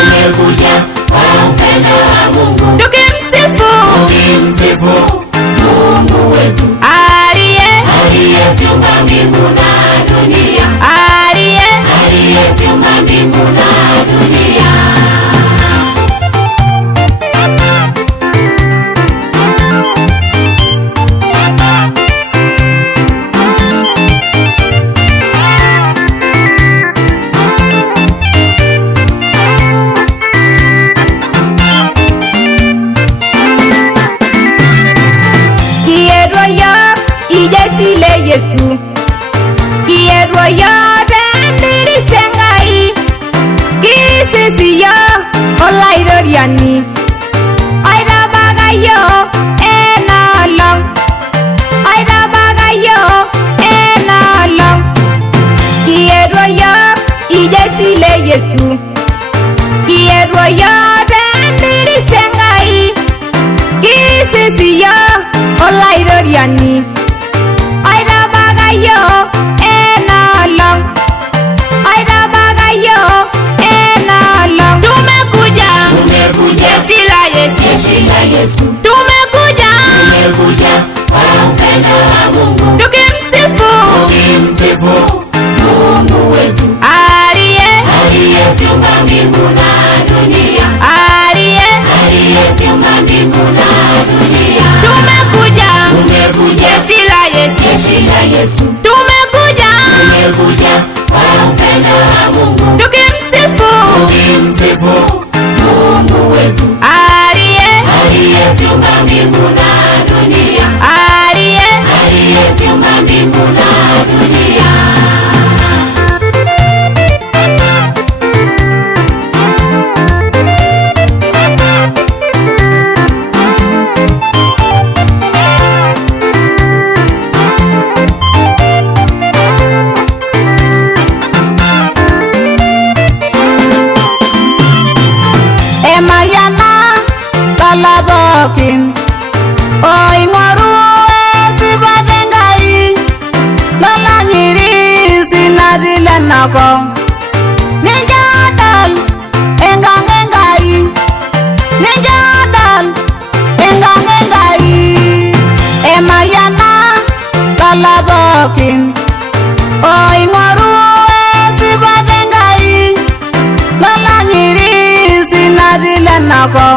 tumekuja kwa upendo wa Mungu, tukimsifu Mungu wetu aliyeziumba mbingu na dunia, aliyeziumba mbingu na dunia. Yesu kierwo yode ndiri sengai kisisi yo olairoriani airabaga yo enolong kierwo yo ijesile Yesu kierwo yode ndiri sengai kisisi yo olairoriani Jeshi la Yesu, tumekuja kwa upendo wa Mungu, tukimsifu Mungu wetu aliyeziumba mbingu na dunia, aliyeziumba mbingu na dunia. Tumekuja jeshi la Yesu, tumekuja kwa upendo wa Mungu, tukimsifu Mungu wetu aliyeziumba mbingu na dunia, aliyeziumba mbingu na dunia. Talabokin oingoru esibadengai lalanyiri sinadilenako ninjadal engangengai emayana talabokin oingoru esibadengai lalanyiri sinadilenako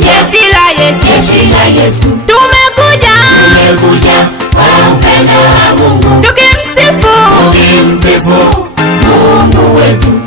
Jeshi la Yesu, tumekuja kwa upendo wa Mungu, tukimsifu Mungu wetu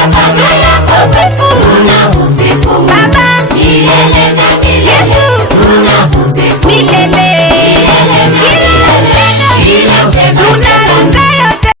Baba